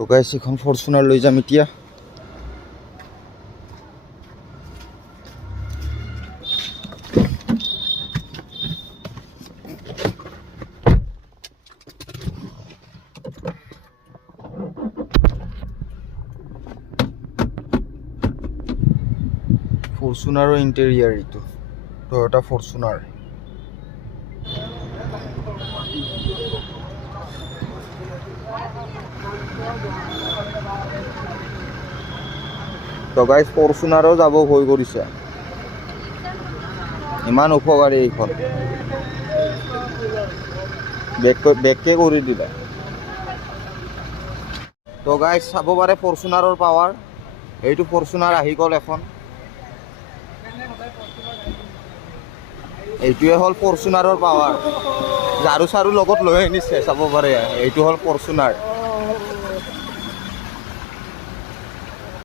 তো গাইছ এখন ফৰচুনাৰ লৈ যাম এতিয়া। ফৰচুনাৰৰ ইণ্টেৰিয়াৰ এইটো টয়োটা ফৰচুনাৰ। তো গাইজ ফৰচুনাৰো যাব ভয় কৰিছে, ইমান ওখ গাড়ী এইখন। বেগকে কৰি দিলে। তো গাইজ চাব পাৰে ফৰচুনাৰৰ পাৱাৰ। এইটো ফৰচুনাৰ আহি গ'ল এখন। এইটোৱে হ'ল ফৰচুনাৰৰ পাৱাৰ। ঝাৰু চাৰু লগত লৈ আনিছে, চাব পাৰে। এইটো হ'ল ফৰচুনাৰ।